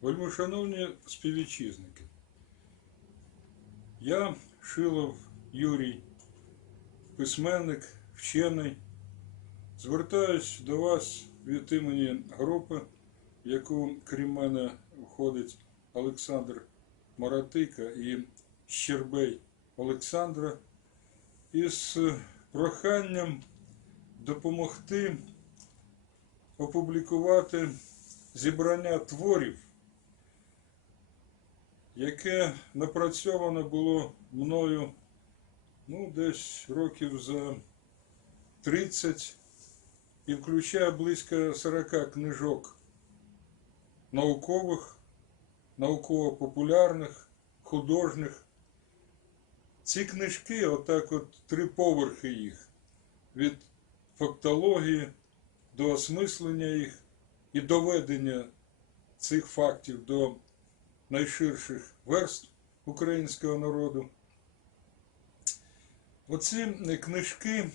Вельмишановні співвітчизники, я Шилов Юрій, письменник, вчений. Звертаюсь до вас від імені групи, в яку крім мене входить Олександр Маратика і Щербей Олександра, із проханням допомогти опублікувати зібрання творів, яке напрацьовано було мною ну, десь років за 30 і включає близько 40 книжок наукових, науково-популярних, художніх. Ці книжки, отак от три поверхи їх, від фактології до осмислення їх і доведення цих фактів до найширших верств українського народу. Оці книжки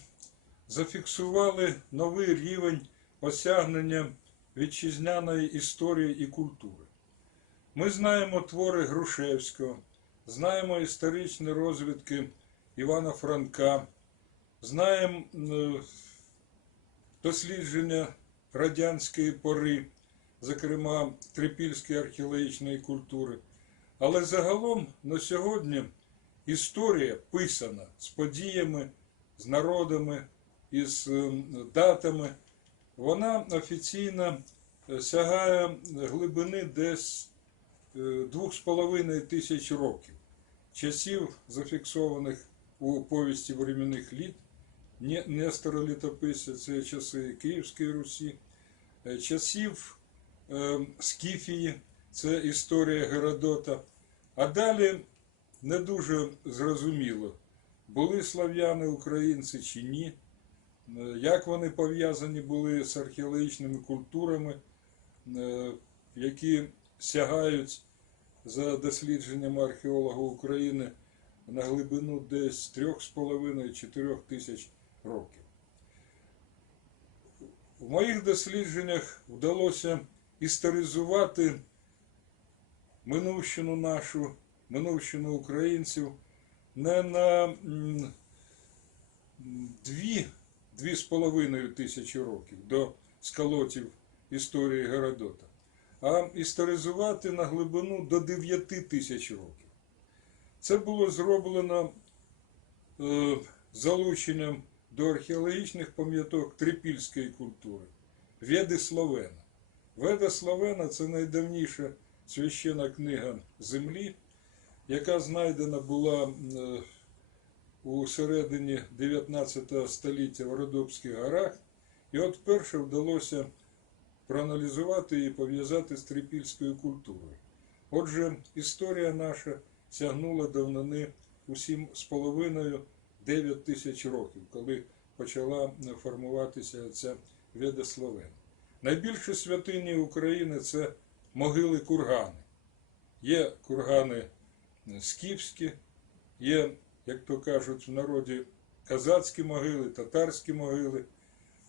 зафіксували новий рівень осягнення вітчизняної історії і культури. Ми знаємо твори Грушевського, знаємо історичні розвідки Івана Франка, знаємо е, дослідження радянської пори, зокрема трипільської археологічної культури. Але загалом на сьогодні історія писана з подіями, з народами, із е, датами. Вона офіційно е, сягає глибини десь е, 2,5 тисяч років, часів, зафіксованих у повісті временних літ, Не- Нестора Літописця, це часи Київської Русі, е, часів е, Скіфії, це історія Геродота. А далі не дуже зрозуміло, були слав'яни українці чи ні, е, як вони пов'язані були з археологічними культурами, е, які сягають за дослідженнями археолога України на глибину десь 3,5-4 тисяч років. В моїх дослідженнях вдалося історизувати минувщину нашу, минувщину українців не на дві, дві з половиною тисячі років до скалотів історії Геродота, а історизувати на глибину до 9 тисяч років. Це було зроблено е, залученням до археологічних пам'яток трипільської культури, Веди Словена. Веда Словена це найдавніша священна книга землі, яка знайдена була е, у середині 19 століття в Родопських горах. І от перше вдалося проаналізувати і пов'язати з трипільською культурою. Отже, історія наша сягнула давнини у 7,5 9 тисяч років, коли почала формуватися ця Веда Словен. Найбільші святині України це могили кургани. Є кургани скіфські, є, як то кажуть в народі, казацькі могили, татарські могили.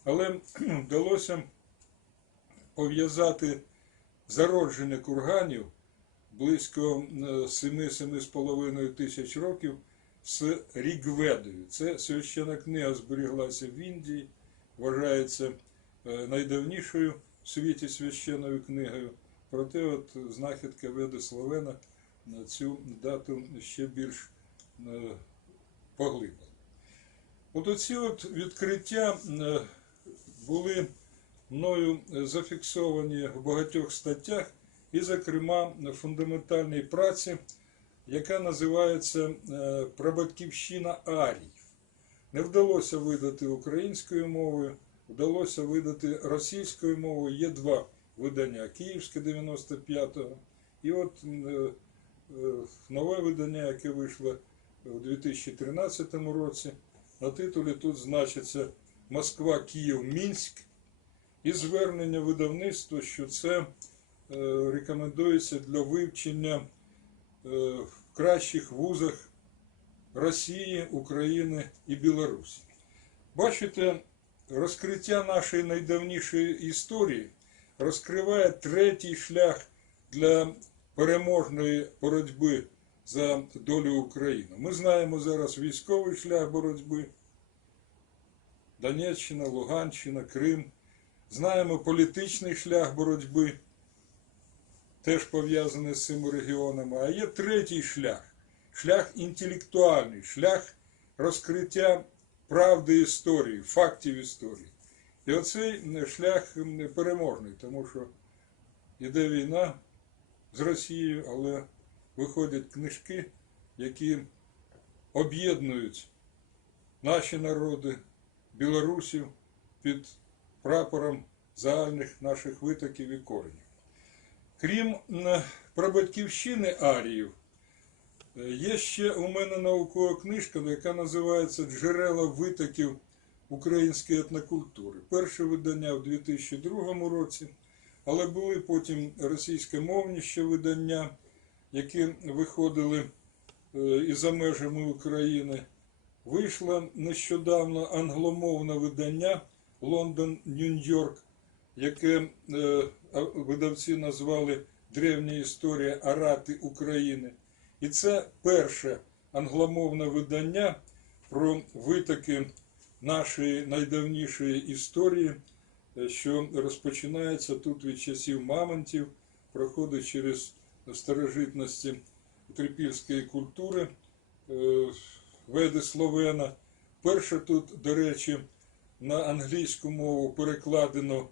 Але вдалося пов'язати зародження курганів близько 7-7,5 тисяч років з Рігведою. Це священна книга зберіглася в Індії, вважається найдавнішою в світі священною книгою. Проте от знахідка Веди Словена на цю дату ще більш е, поглибила. От оці от відкриття е, були мною зафіксовані в багатьох статтях, і, зокрема, фундаментальній праці, яка називається е, Прабатьківщина Аріїв. Не вдалося видати українською мовою, вдалося видати російською мовою. Є два видання: Київське 95-го, і от е, е, нове видання, яке вийшло у 2013 році. На титулі тут значиться Москва, Київ, Мінськ. І звернення видавництва, що це е, рекомендується для вивчення в кращих вузах Росії, України і Білорусі. Бачите, розкриття нашої найдавнішої історії розкриває третій шлях для переможної боротьби за долю України. Ми знаємо зараз військовий шлях боротьби. Донеччина, Луганщина, Крим. Знаємо політичний шлях боротьби, теж пов'язаний з цими регіонами. А є третій шлях шлях інтелектуальний, шлях розкриття правди історії, фактів історії. І оцей шлях переможний, тому що йде війна з Росією, але виходять книжки, які об'єднують наші народи, білорусів під прапором загальних наших витоків і коренів. Крім прабатьківщини Аріїв, є ще у мене наукова книжка, яка називається Джерела витоків української етнокультури. Перше видання в 2002 році, але були потім російськомовні ще видання, які виходили е, і за межами України. Вийшло нещодавно англомовне видання Лондон Нью-Йорк, яке е, видавці назвали Древня історія Арати України. І це перше англомовне видання про витоки нашої найдавнішої історії, е, що розпочинається тут від часів мамонтів, проходить через старожитності трипільської культури. е, Веди Словена. Перше тут, до речі, на англійську мову перекладено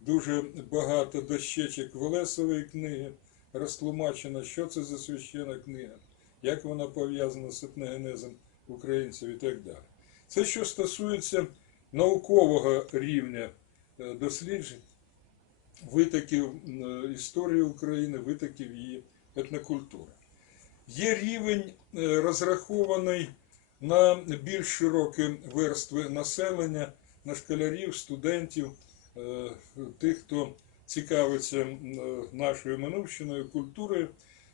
дуже багато дощечок Велесової книги, розтлумачено, що це за священна книга, як вона пов'язана з етногенезом українців і так далі. Це що стосується наукового рівня е, досліджень, витоків е, історії України, витоків її етнокультури. Є рівень е, розрахований на більш широкі верстви населення, на школярів, студентів, тих, хто цікавиться е, нашою минувщиною, культурою.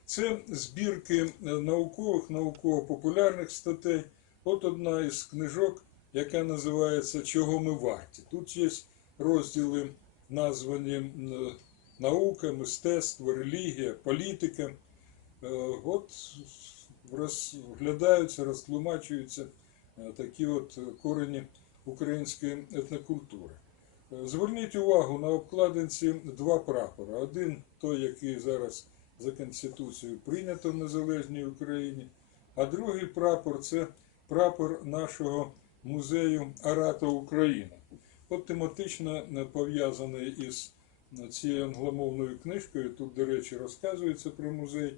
Це збірки е, наукових, науково-популярних статей. От одна із книжок, яка називається Чого ми варті. Тут є розділи, названі е, наука, мистецтво, релігія, політика. От розглядаються, розтлумачуються такі от корені української етнокультури. Зверніть увагу на обкладинці два прапори. Один той, який зараз за Конституцією прийнято в незалежній Україні, а другий прапор це прапор нашого музею Арата Україна. От тематично пов'язаний із цією англомовною книжкою. Тут, до речі, розказується про музей.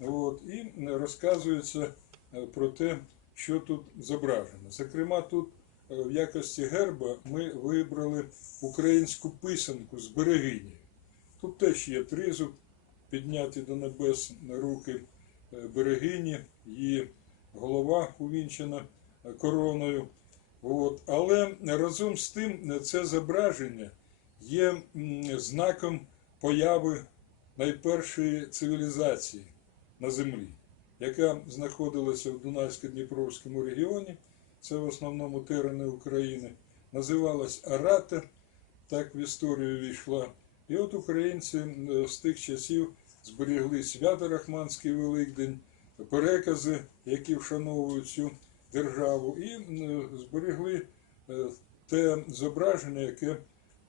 От, і розказується е, про те, що тут зображено. Зокрема, тут в якості герба ми вибрали українську писанку з берегині. Тут теж є тризуб, підняті до небес руки е, берегині, її голова увінчена е, короною. От. Але разом з тим е, це зображення є знаком появи найпершої цивілізації на землі, яка знаходилася в Дунайсько-Дніпровському регіоні, це в основному терени України, називалась Арата, так в історію війшла. І от українці з тих часів зберігли свято Рахманський Великдень, перекази, які вшановують цю державу, і зберегли е, те зображення, яке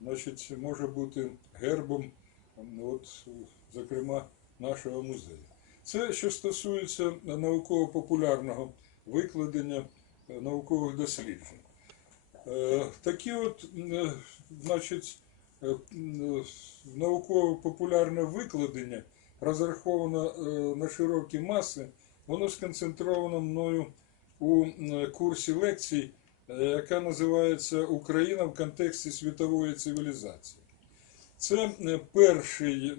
значить, може бути гербом, от, зокрема, нашого музею. Це що стосується науково-популярного викладення наукових досліджень. Е, Такі от, е, значить, е, науково-популярне викладення розраховано е, на широкі маси, воно сконцентровано мною у курсі лекцій, яка називається Україна в контексті світової цивілізації. Це перший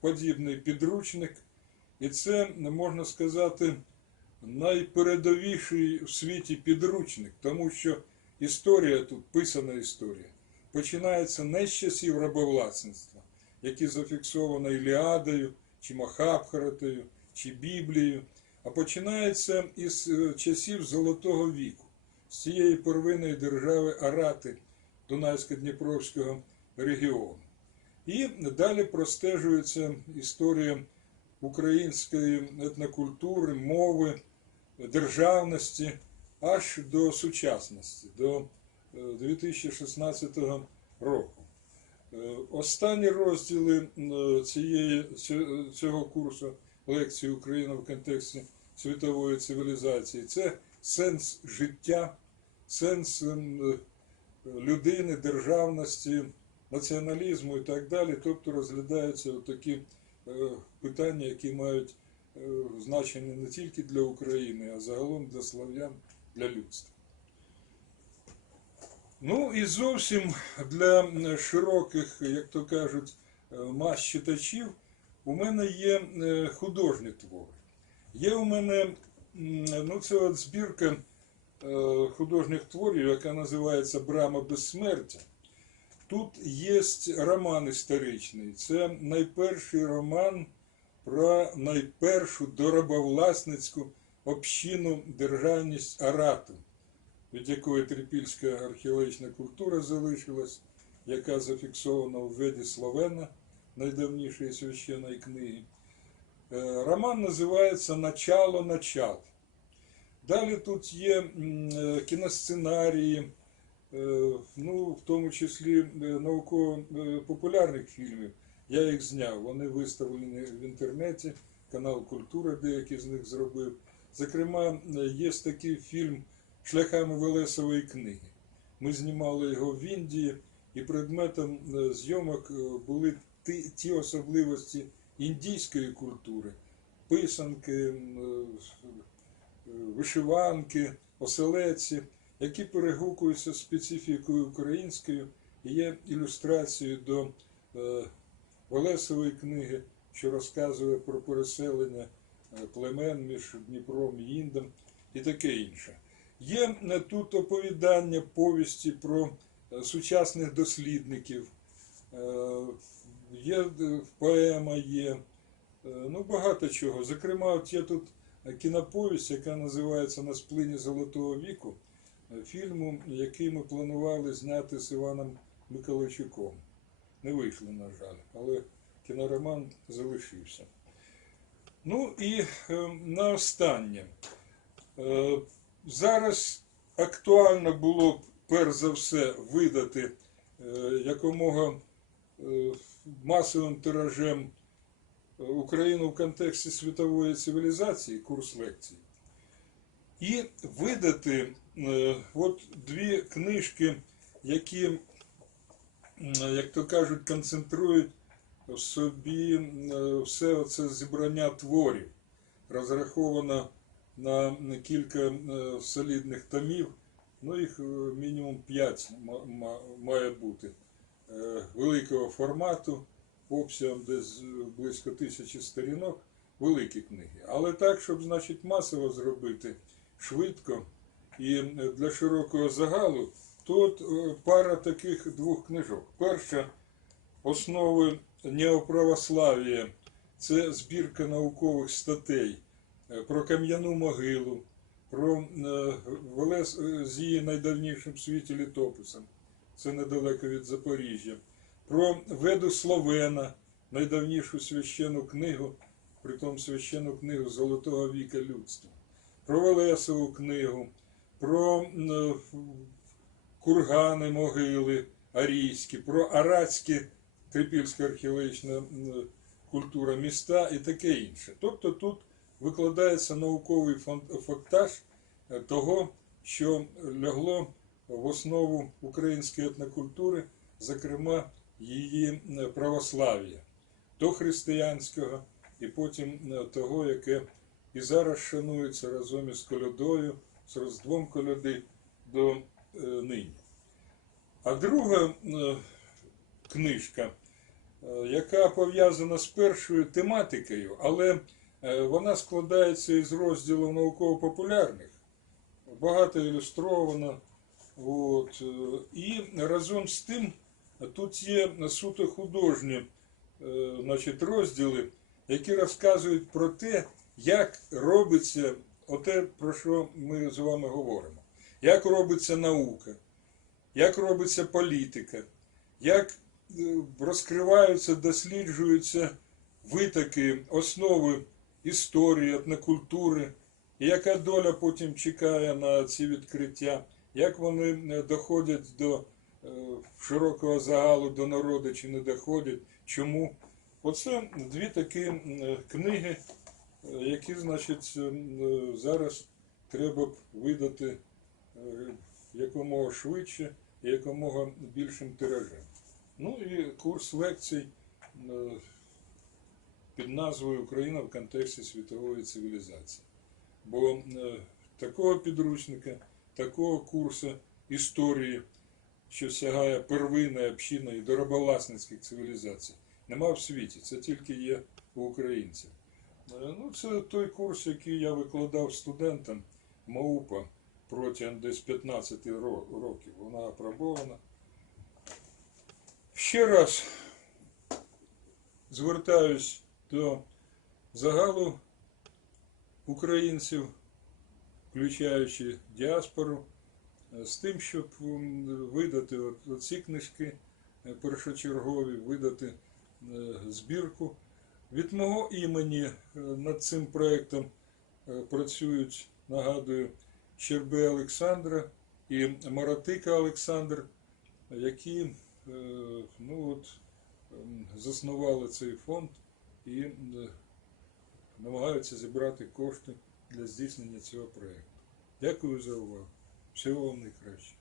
подібний підручник, і це, можна сказати, найпередовіший в світі підручник, тому що історія тут, писана історія, починається не з часів рабовласництва, які зафіксовано Іліадою, чи Махабхаратою, чи Біблією, а починається із е, часів Золотого віку, з цієї первинної держави Арати Дунайсько-Дніпровського регіону. І далі простежується історія української етнокультури, мови, державності аж до сучасності, до е, 2016 року. Е, Останні розділи е, цієї, цього курсу лекції Україна в контексті світової цивілізації це сенс життя, сенс ем, е, людини, державності, націоналізму і так далі. Тобто розглядаються такі е, питання, які мають е, значення не тільки для України, а загалом для слав'ян, для людства. Ну і зовсім для широких, як то кажуть, е, мас читачів, у мене є е, художні твори. Є у мене ну, це от збірка е, художніх творів, яка називається Брама безсмертя. Тут є роман історичний. Це найперший роман про найпершу доробовласницьку общину державність Арату, від якої трипільська археологічна культура залишилась, яка зафіксована в Веді Словена, найдавнішої священної книги. Е, Роман називається Начало начал. Далі тут є е, кіносценарії, е, ну, в тому числі науково-популярних фільмів. Я їх зняв. Вони виставлені в інтернеті, канал Культура деякі з них зробив. Зокрема, є такий фільм Шляхами Велесової книги. Ми знімали його в Індії, і предметом е, зйомок е, були ті, ті особливості індійської культури, писанки, е, вишиванки, оселеці, які перегукуються специфікою українською є ілюстрацією до Велесової книги, що розказує про переселення е, племен між Дніпром і Індом і таке інше. Є е, тут оповідання, повісті про е, сучасних дослідників, є поема є, ну багато чого. Зокрема, от є тут кіноповість, яка називається На сплині Золотого віку, фільму, який ми планували зняти з Іваном Миколайчуком. Не вийшло, на жаль, але кінороман залишився. Ну і е, на останнє. Е, зараз актуально було б перш за все видати е, якомога е, масовим тиражем е, Україну в контексті світової цивілізації, курс лекцій, і видати е, от дві книжки, які, як то кажуть, концентрують в собі все це зібрання творів, розраховано на кілька солідних томів, ну їх е, мінімум 5 має бути е, великого формату, обсягом десь е, близько тисячі сторінок, великі книги. Але так, щоб значить масово зробити швидко і для широкого загалу, то от е, пара таких двох книжок. Перша основи неоправослав'я це збірка наукових статей е, про кам'яну могилу, про е, Велес з її найдавнішим в світі літописом, це недалеко від Запоріжжя, про Веду Словена, найдавнішу священну книгу, притом священну книгу Золотого віка людства, про Велесову книгу, про кургани, могили арійські, про арадські трипільська археологічна культура міста і таке інше. Тобто тут викладається науковий фактаж е, того, що лягло в основу української етнокультури, зокрема її православ'я, дохристиянського і потім е, того, яке і зараз шанується разом із колядою, з Різдвом коляди до нині. А друга е, книжка, е, яка пов'язана з першою тематикою, але е, вона складається із розділів науково-популярних, багато ілюстрована. От, е, і разом з тим тут є суто художні е, значить, розділи, які розказують про те, як робиться оте, про що ми з вами говоримо. Як робиться наука, як робиться політика, як е, розкриваються, досліджуються витоки, основи історії, етнокультури, і яка доля потім чекає на ці відкриття, як вони е, доходять до е, широкого загалу, до народу чи не доходять, чому. Оце дві такі книги, які, значить, зараз треба б видати якомога швидше і якомога більшим тиражем. Ну і курс лекцій е, під назвою Україна в контексті світової цивілізації. Бо е, такого підручника, такого курсу історії, що сягає первинної общинної до рабовласницьких цивілізацій, нема в світі. Це тільки є у українців. Е, Ну, це той курс, який я викладав студентам МАУПа протягом десь 15 років. Вона апробована. Ще раз звертаюсь до загалу українців, включаючи діаспору, з тим, щоб видати ці книжки е, першочергові, видати е, збірку. Від мого імені е, над цим проєктом працюють, нагадую, Щерби Олександра і Маратика Олександр, які е, ну от, заснували цей фонд і е, намагаються зібрати кошти для здійснення цього проєкту. Дякую за увагу. Всього вам найкраще.